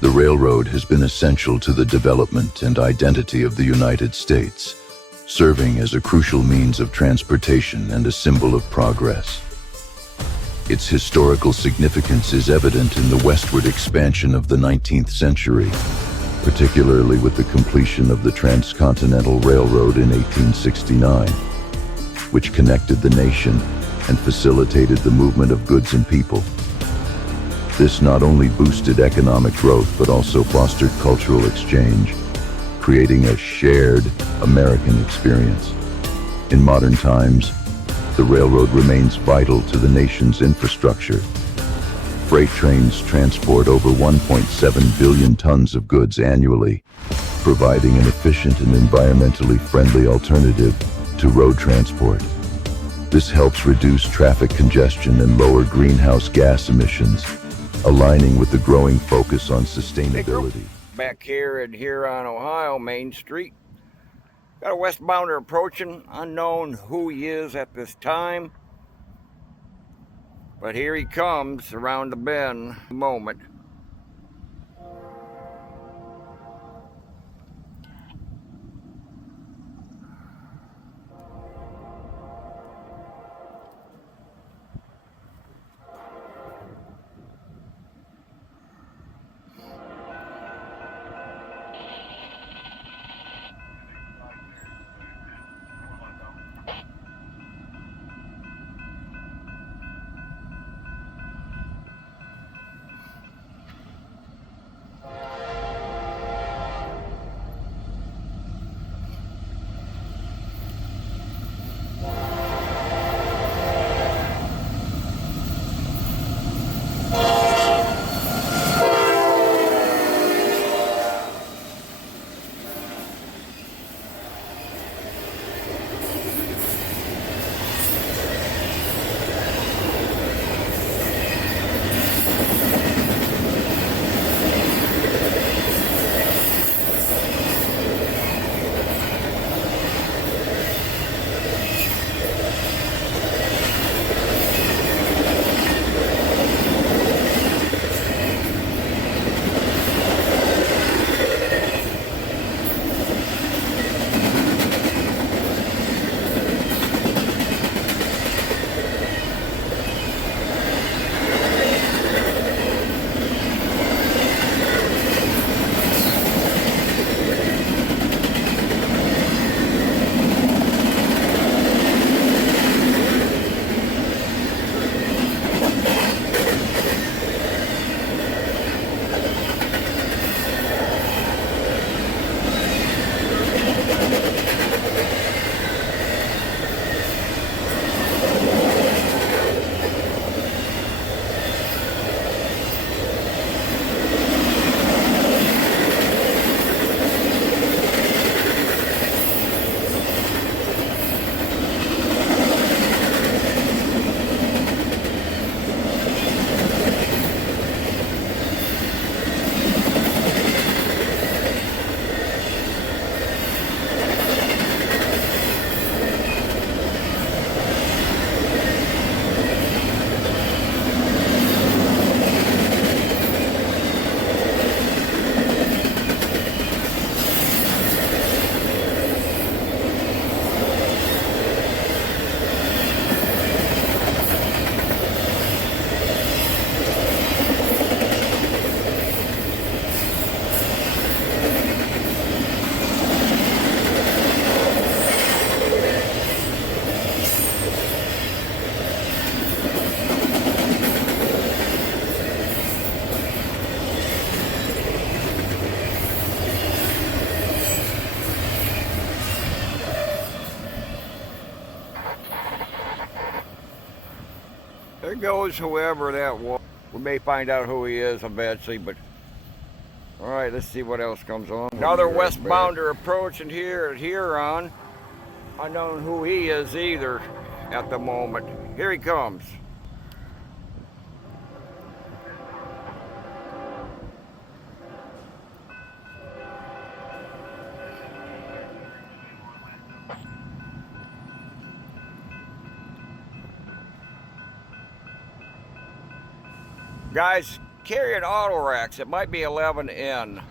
The railroad has been essential to the development and identity of the United States, serving as a crucial means of transportation and a symbol of progress. Its historical significance is evident in the westward expansion of the 19th century, particularly with the completion of the Transcontinental Railroad in 1869, which connected the nation and facilitated the movement of goods and people. This not only boosted economic growth but also fostered cultural exchange, creating a shared American experience. In modern times, the railroad remains vital to the nation's infrastructure. Freight trains transport over 1.7 billion tons of goods annually, providing an efficient and environmentally friendly alternative to road transport. This helps reduce traffic congestion and lower greenhouse gas emissions, aligning with the growing focus on sustainability. Back here in Huron, Ohio, Main Street. Got a westbounder approaching, unknown who he is at this time. But here he comes around the bend in a moment. There goes whoever that was. We may find out who he is eventually, but all right, let's see what else comes on. Another westbounder approaching here at Huron. Unknown who he is either at the moment. Here he comes. Guys, carrying auto racks. It might be 11N.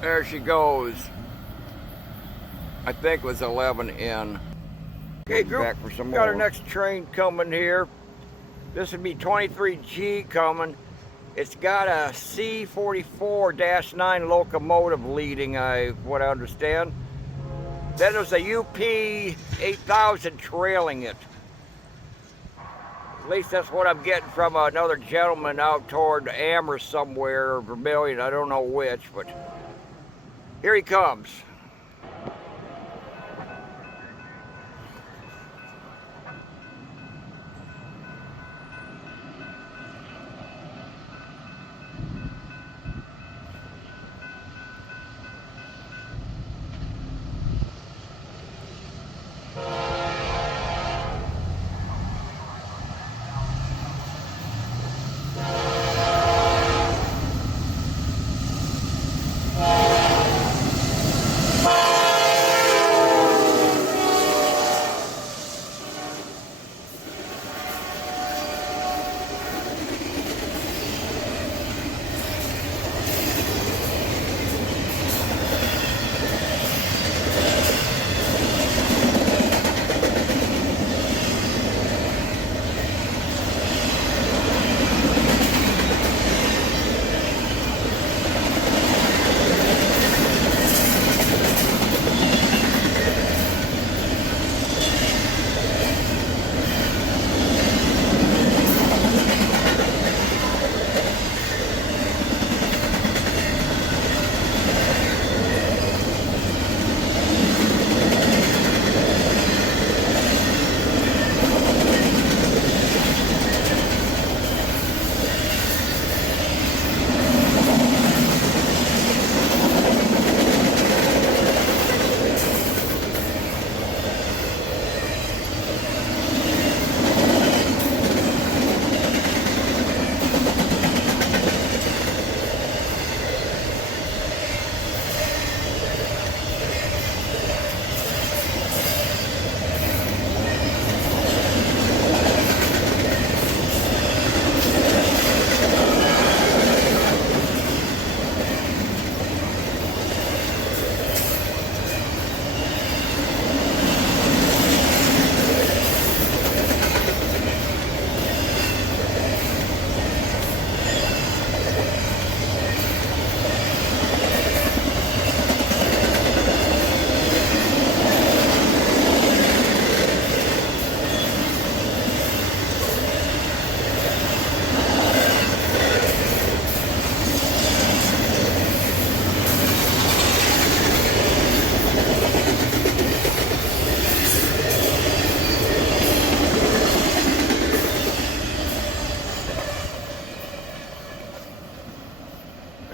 There she goes. I think it was 11N. Okay, group, back for some more. Got our next train coming here. This would be 23G coming. It's got a C44-9 locomotive leading, what I understand. Then there's a UP 8000 trailing it. At least that's what I'm getting from another gentleman out toward Amherst somewhere, or Vermilion, I don't know which, but here he comes.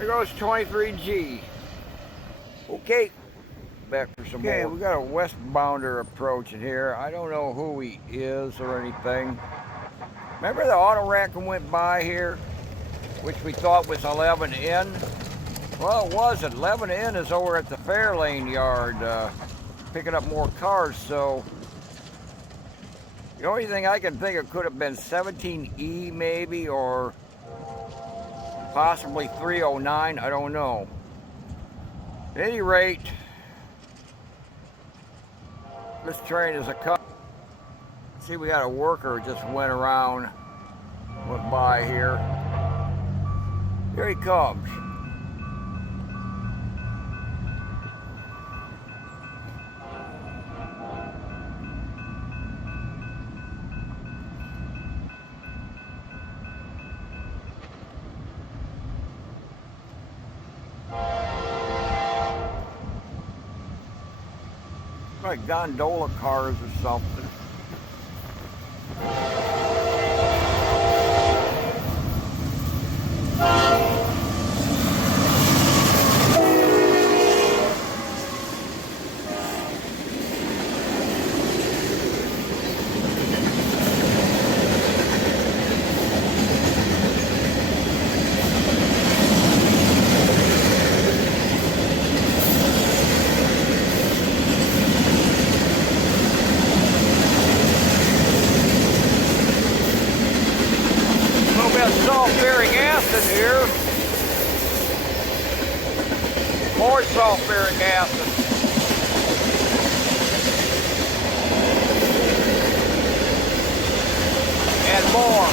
There goes 23G. Okay, back for some more. Okay, we got a westbounder approaching here. I don't know who he is or anything. Remember the auto rack went by here, which we thought was 11N? Well, it wasn't. 11N is over at the Fairlane yard, picking up more cars, so the only thing I can think of could have been 17E maybe, or possibly 309, I don't know. At any rate, this train is a cut. See, we got a worker just went by here. Here he comes. Like gondola cars or something. Sulfuric acid here. More sulfuric acid. And more.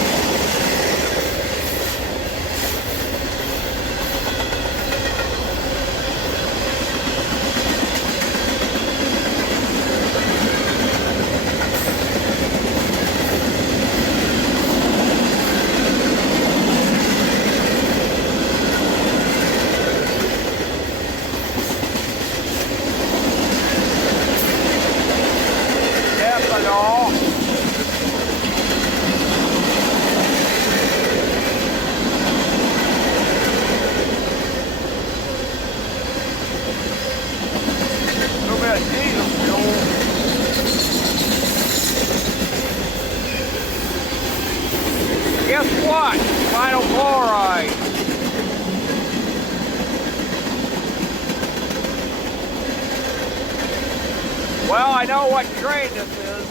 Guess what? Final chloride. Well, I know what train this is.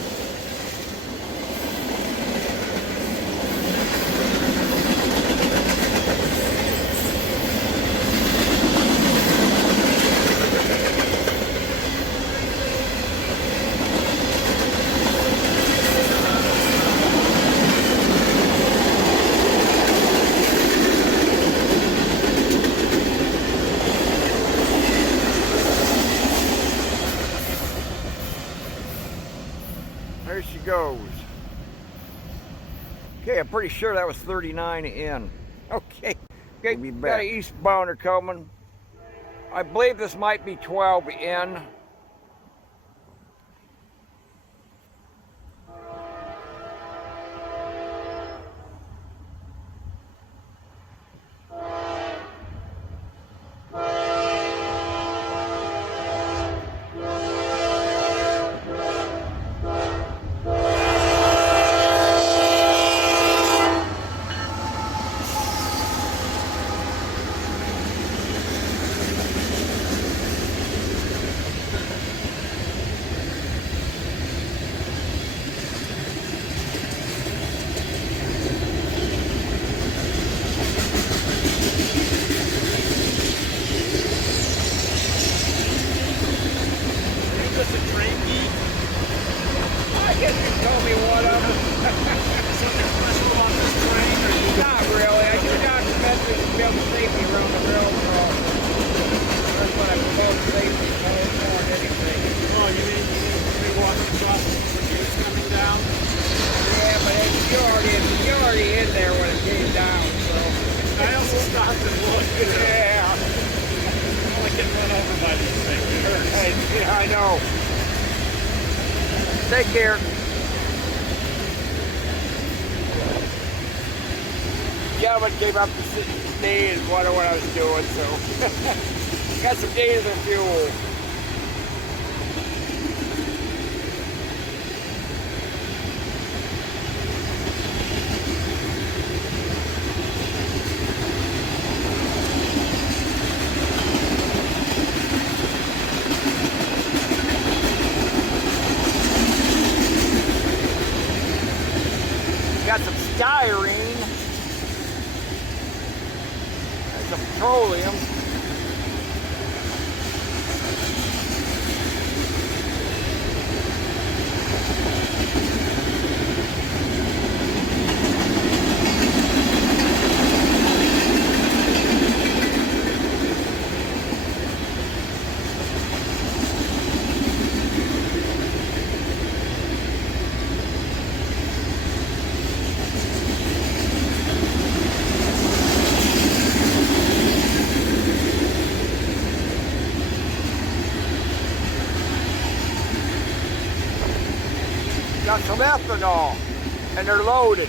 There she goes. Okay, I'm pretty sure that was 39N. Okay, we got an eastbounder coming. I believe this might be 12N. I guess you told me one of them. Something special about this train, or you Not really. I do documentary to build safety around the railroad. That's what I promote safety more than anything. Oh, you mean they walking across the news coming down? Yeah, but you're already in there when it came down, so. I also stopped and looked. Yeah. I'm only getting run over by these things. Yeah, I know. Take care. Gentleman came up to see me and wondered what I was doing, so got some diesel fuel. some petroleum. Got some ethanol, and they're loaded.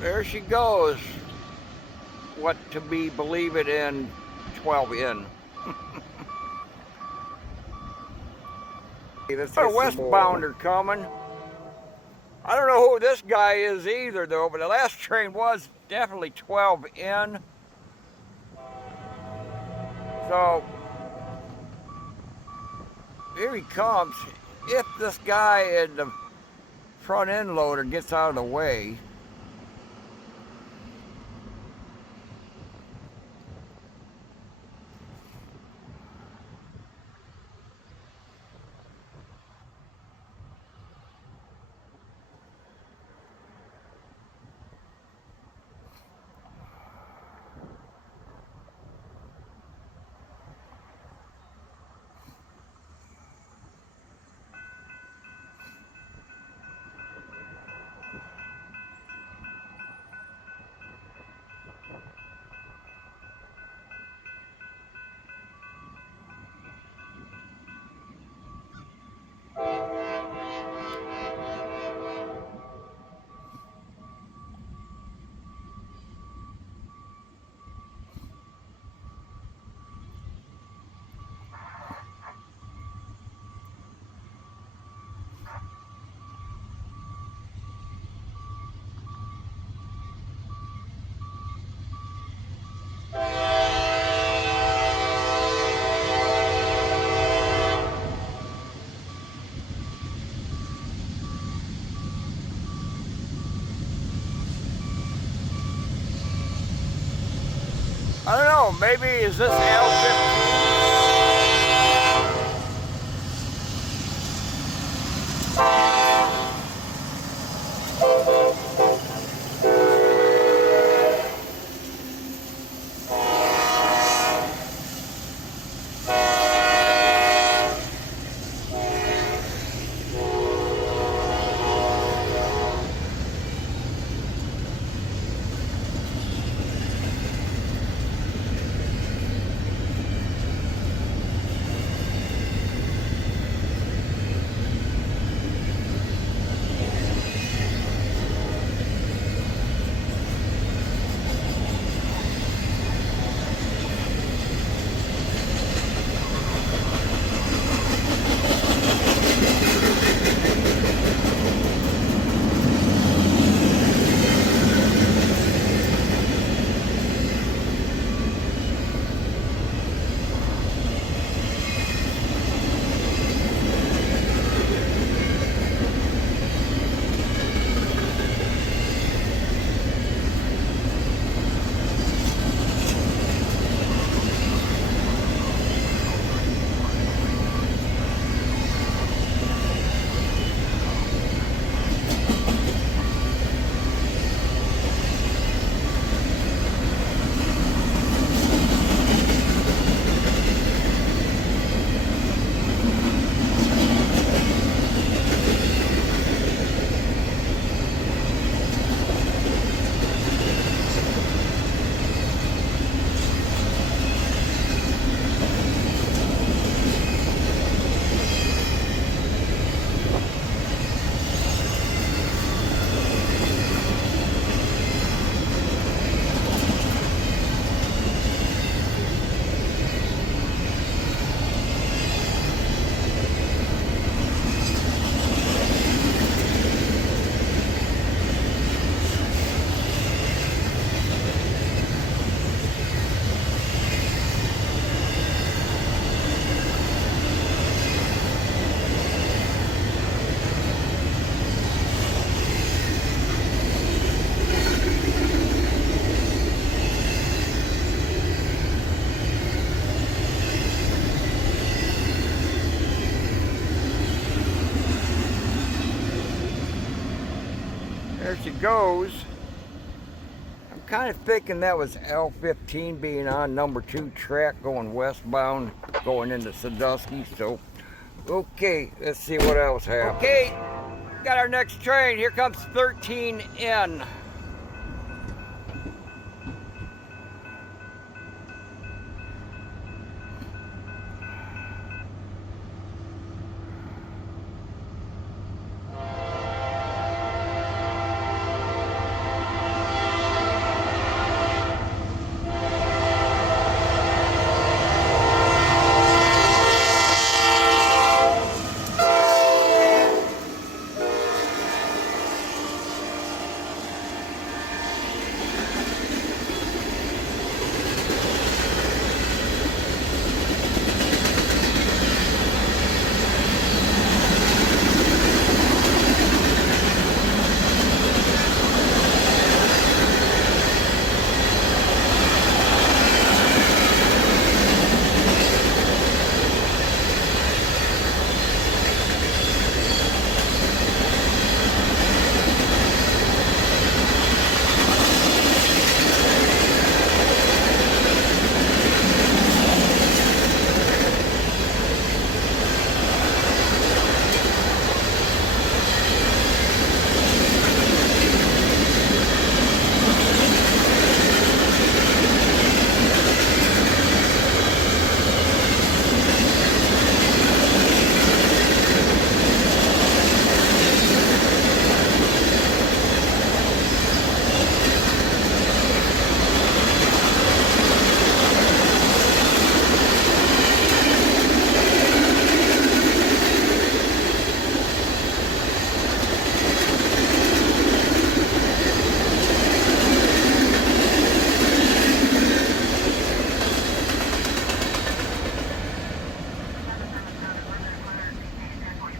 There she goes. What to be believe it in 12 in. A westbounder coming. I don't know who this guy is either though, but the last train was definitely 12 in. So here he comes. If this guy in the front end loader gets out of the way. I don't know, maybe is this L15? she goes. I'm kind of thinking that was L15 being on number 2 track going westbound, going into Sandusky. So, okay, let's see what else happens. Okay, got our next train. Here comes 13N.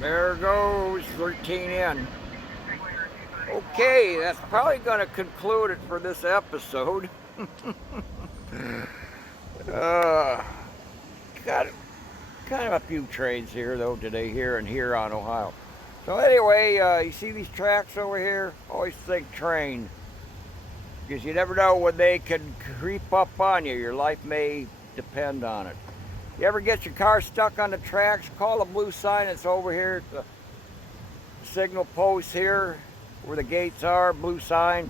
There goes 13N. Okay, that's probably going to conclude it for this episode. Got kind of a few trains here, though, today here in Huron, Ohio. So anyway, you see these tracks over here? Always think train. Because you never know when they can creep up on you. Your life may depend on it. You ever get your car stuck on the tracks, call the blue sign that's over here at the signal post here where the gates are, blue sign.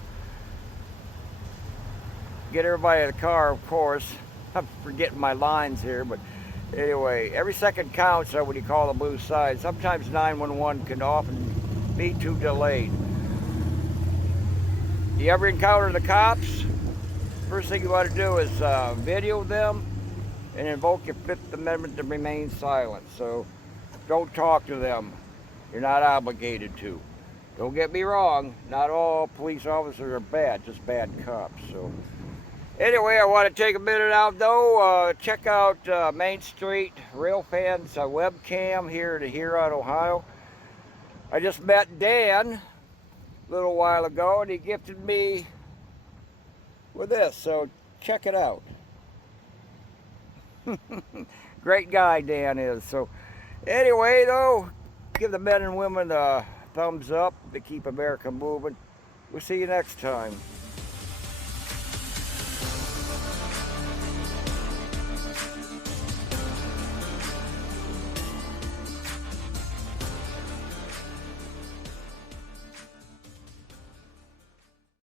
Get everybody in the car, of course. I'm forgetting my lines here, but anyway, every second counts when you call the blue sign. Sometimes 911 can often be too delayed. You ever encounter the cops? First thing you want to do is video them and invoke your Fifth Amendment to remain silent. So don't talk to them. You're not obligated to. Don't get me wrong, not all police officers are bad, just bad cops. So anyway, I want to take a minute out though, check out Main Street Railfans webcam here in Huron, Ohio. I just met Dan a little while ago and he gifted me with this, so check it out. Great guy Dan is. So anyway though, give the men and women a thumbs up to keep America moving. We'll see you next time.